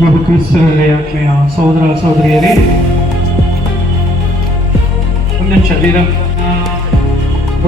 ಪ್ರಭು ಕ್ರಿಸ್ತನಲ್ಲಿ ಆತ್ಮೀಯ ಸಹೋದರ ಸಹೋದರಿಯರೇ, ಶರೀರ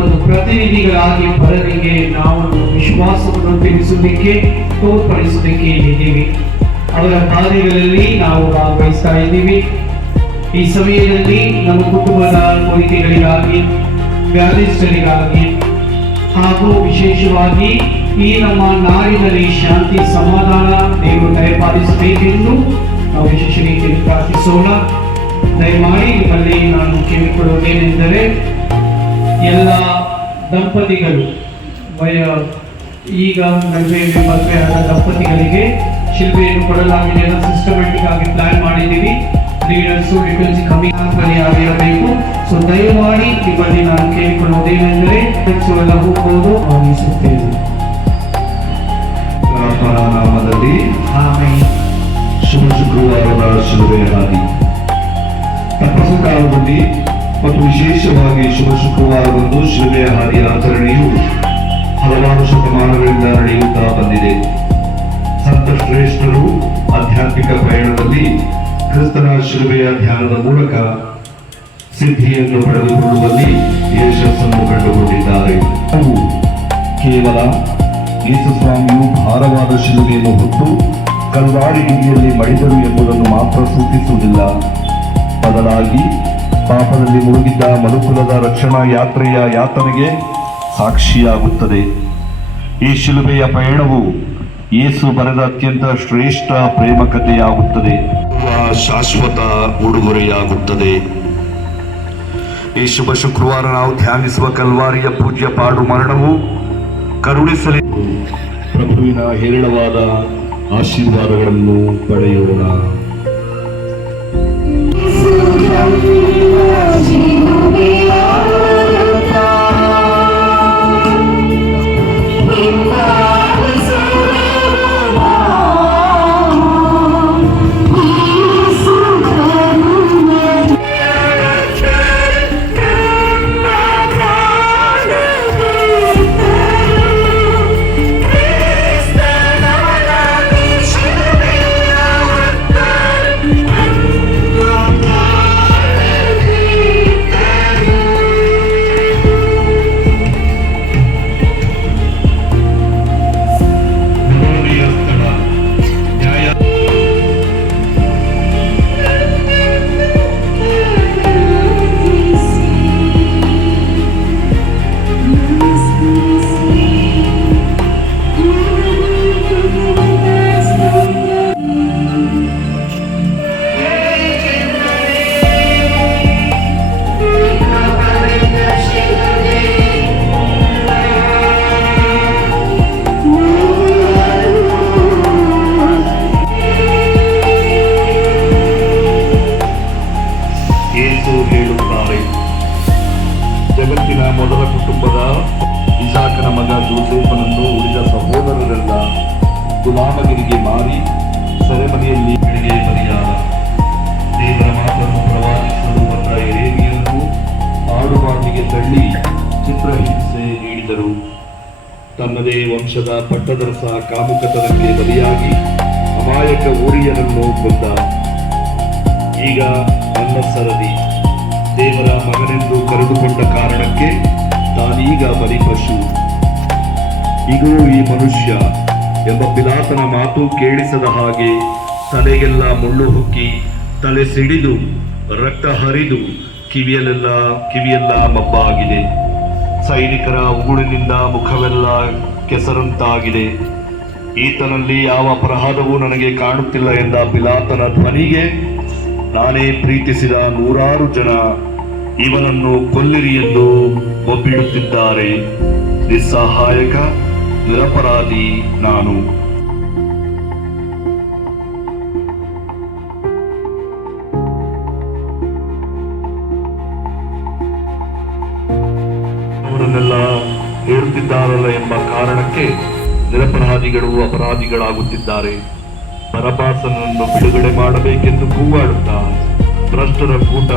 ಒಂದು ಪ್ರತಿನಿಧಿಗಳಾಗಿ ಪರರಿಗೆ ನಾವು ವಿಶ್ವಾಸವನ್ನು ತಿಳಿಸುವುದಕ್ಕೆ ತೋರ್ಪಡಿಸುವುದಕ್ಕೆ ಇದ್ದೀವಿ. ಅವರ ಕಾರ್ಯಗಳಲ್ಲಿ ನಾವು ಭಾಗವಹಿಸ್ತಾ ಇದ್ದೀವಿ. ಈ ಸಮಯದಲ್ಲಿ ನಮ್ಮ ಕುಟುಂಬದ ಕೋರಿಕೆಗಳಿಗಾಗಿ, ವ್ಯಾಧಿಸ್ಥರಿಗಾಗಿ ಹಾಗೂ ವಿಶೇಷವಾಗಿ ಈ ನಮ್ಮ ನಾಡಿನಲ್ಲಿ ಶಾಂತಿ ಸಮಾಧಾನ ನೀವು ದಯಪಾಲಿಸಬೇಕೆಂದು ನಾವು ವಿಶೇಷ ರೀತಿಯಲ್ಲಿ ಪ್ರಾರ್ಥಿಸೋಣ. ದಯಮಾಡಿ ನಿಮ್ಮಲ್ಲಿ ನಾನು ಕೇಳಿಕೊಳ್ಳುವುದೇನೆಂದರೆ, ಎಲ್ಲ ದಂಪತಿಗಳು ಈಗ ಮದುವೆ ಆದ ದಂಪತಿಗಳಿಗೆ ಶಿಲ್ಪೆಯನ್ನು ಕೊಡಲಾಗಿದೆ. ಎಲ್ಲ ಸಿಸ್ಟಮ್ಯಾಟಿಕ್ ಆಗಿ ಪ್ಲಾನ್ ಮಾಡಿದ್ದೀವಿ. ಲೀಡರ್ಸು ಡಿಟೇಲ್ಸ್ ಕಮ್ಮಿ ಆಗಿರಬೇಕು. ಸೊ ದಯಮಾಡಿ ನಿಮ್ಮಲ್ಲಿ ನಾನು ಕೇಳಿಕೊಳ್ಳುವುದೇನೆಂದರೆ ಎಲ್ಲ ಹೋಗುವುದು ಭಾವಿಸುತ್ತೇವೆ. ನಾಮದಲ್ಲಿ ಶುಭ ಶುಕ್ರವಾರದ ಶಿಲುಬೆಯ ಹಾದಿ ತಪಸ್ಸು ಕಾಲದಲ್ಲಿ ಮತ್ತು ವಿಶೇಷವಾಗಿ ಶುಭ ಶುಕ್ರವಾರದಂದು ಶಿಲುಬೆಯ ಹಾದಿಯ ಆಚರಣೆಯು ಹಲವಾರು ಶತಮಾನಗಳಿಂದ ನಡೆಯುತ್ತಾ ಬಂದಿದೆ. ಸಂತ ಶ್ರೇಷ್ಠರು ಆಧ್ಯಾತ್ಮಿಕ ಪಯಣದಲ್ಲಿ ಕ್ರಿಸ್ತನ ಶಿಲುಬೆಯ ಧ್ಯಾನದ ಮೂಲಕ ಸಿದ್ಧಿಯನ್ನು ಪಡೆದುಕೊಳ್ಳುವಲ್ಲಿ ಯಶಸ್ಸನ್ನು ಕಂಡುಕೊಂಡಿದ್ದಾರೆ. ಅವು ಕೇವಲ ಯೇಸು ಸ್ವಾಮಿಯು ಭಾರವಾದ ಶಿಲುಬೆಯನ್ನು ಹೊತ್ತು ಕಲ್ವಾರಿ ಗಿರಿಯಲ್ಲಿ ಮಡಿದರು ಎಂಬುದನ್ನು ಮಾತ್ರ ಸೂಚಿಸುವುದಿಲ್ಲ. ಬದಲಾಗಿ ಪಾಪದಲ್ಲಿ ಮುಳುಗಿದ್ದ ಮನುಕುಲದ ರಕ್ಷಣಾ ಯಾತ್ರೆಯ ಯಾತನೆಗೆ ಸಾಕ್ಷಿಯಾಗುತ್ತದೆ. ಈ ಶಿಲುಬೆಯ ಪಯಣವು ಯೇಸು ಬರೆದ ಅತ್ಯಂತ ಶ್ರೇಷ್ಠ ಪ್ರೇಮ ಕಥೆಯಾಗುತ್ತದೆ, ಶಾಶ್ವತ ಉಡುಗೊರೆಯಾಗುತ್ತದೆ. ಈ ಶುಭ ಶುಕ್ರವಾರ ನಾವು ಧ್ಯಾನಿಸುವ ಕಲ್ವಾರಿಯ ಪೂಜ್ಯ ಪಾಡು ಮರಣವು ಕರುಣಿಸಲಿ ಪ್ರಭುವಿನ ಹೇರಳವಾದ ಆಶೀರ್ವಾದಗಳನ್ನು ಪಡೆಯೋಣ. ಜಗತ್ತಿನ ಮೊದಲ ಕುಟುಂಬದ ಇಸಾಕನ ಮಗ ಜೋಸೇಫನನ್ನು ಉಳಿದ ಸಹೋದರರೆಲ್ಲ ಗುಲಾಮಗಿರಿಗೆ ಮಾರಿ ಸೆರೆಮನೆಯಲ್ಲಿ ಬೆಳಿಗ್ಗೆ ಪರಿಹಾರ. ದೇವರ ಮಾತನ್ನು ಪ್ರವಾದಿಸಲು ಬಂದ ಎರೇಮಿಯರನ್ನು ಆಡುಮಾತಿಗೆ ತಳ್ಳಿ ಚಿತ್ರಹಿಂಸೆ ನೀಡಿದರು. ತನ್ನದೇ ವಂಶದ ಪಟ್ಟದರಸ ಕಾಮುಕತನಕ್ಕೆ ಬಲಿಯಾಗಿ ಅಮಾಯಕ ಊರಿಯರನ್ನು ಕೊಂದ. ಈಗ ನನ್ನ ಸರದಿ ದೇವರ ಮಗನೆಂದು ಕರೆದುಕೊಂಡ ಕಾರಣಕ್ಕೆ ತಾನೀಗ ಬಲಿಪಶು. ಇಗೋ ಈ ಮನುಷ್ಯ ಎಂಬ ಪಿಲಾತನ ಮಾತು ಕೇಳಿಸದ ಹಾಗೆ ತಲೆಗೆಲ್ಲ ಮುಳ್ಳು ಹೊಕ್ಕಿ ತಲೆ ಸಿಡಿದು ರಕ್ತ ಹರಿದು ಕಿವಿಯೆಲ್ಲ ಮಬ್ಬಾಗಿದೆ. ಸೈನಿಕರ ಉಗುಳಿನಿಂದ ಮುಖವೆಲ್ಲ ಕೆಸರಂತಾಗಿದೆ. ಈತನಲ್ಲಿ ಯಾವ ಅಪರಾಧವೂ ನನಗೆ ಕಾಣುತ್ತಿಲ್ಲ ಎಂದ ಪಿಲಾತನ ಧ್ವನಿಗೆ ನಾನೇ ಪ್ರೀತಿಸಿದ 100 ಜನ ಇವನನ್ನು ಕೊಲ್ಲಿರಿ ಎಂದು ಒಬ್ಬಿಡುತ್ತಿದ್ದಾರೆ. ನಿಸ್ಸಹಾಯಕ ನಿರಪರಾಧಿ ನಾನು. ಇದನ್ನೆಲ್ಲ ಹೇಳುತ್ತಿದ್ದಾರಲ್ಲ ಎಂಬ ಕಾರಣಕ್ಕೆ ನಿರಪರಾಧಿಗಳು ಅಪರಾಧಿಗಳಾಗುತ್ತಿದ್ದಾರೆ. ಬರಬ್ಬಾಸನನ್ನು ಬಿಡುಗಡೆ ಮಾಡಬೇಕೆಂದು ಕೂಗಾಡುತ್ತಾ ಭ್ರಷ್ಟರ ಕೂಟ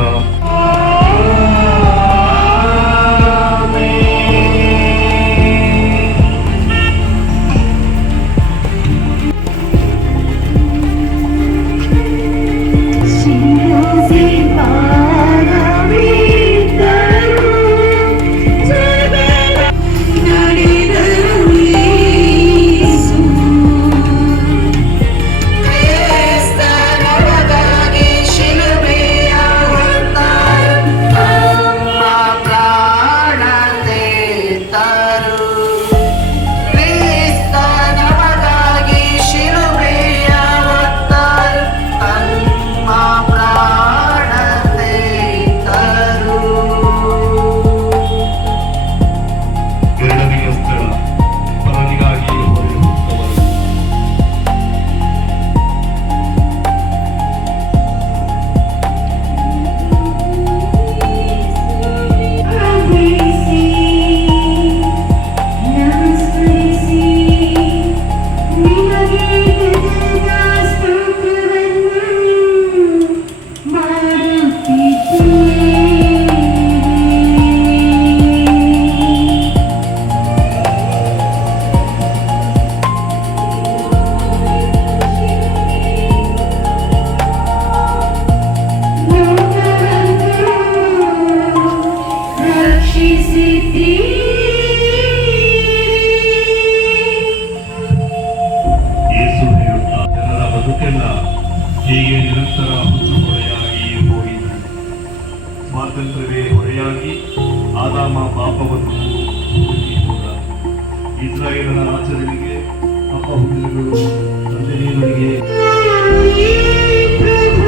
ಹೀಗೆ ನಿರಂತರ ಹುಚ್ಚುಹೊರೆಯಾಗಿ ಹೋಯಿತು. ಸ್ವಾತಂತ್ರ್ಯವೇ ಹೊರೆಯಾಗಿ ಆದಾಮ ಪಾಪವನ್ನು ಹುಡುಕಿ ಹೋದ. ಇಸ್ರಾಯೇಲರ ಆಚರಣೆಗೆ ಹಬ್ಬ ಹುಣ್ಣುಗಳು ತಂದೆಯವರಿಗೆ ಪ್ರಭು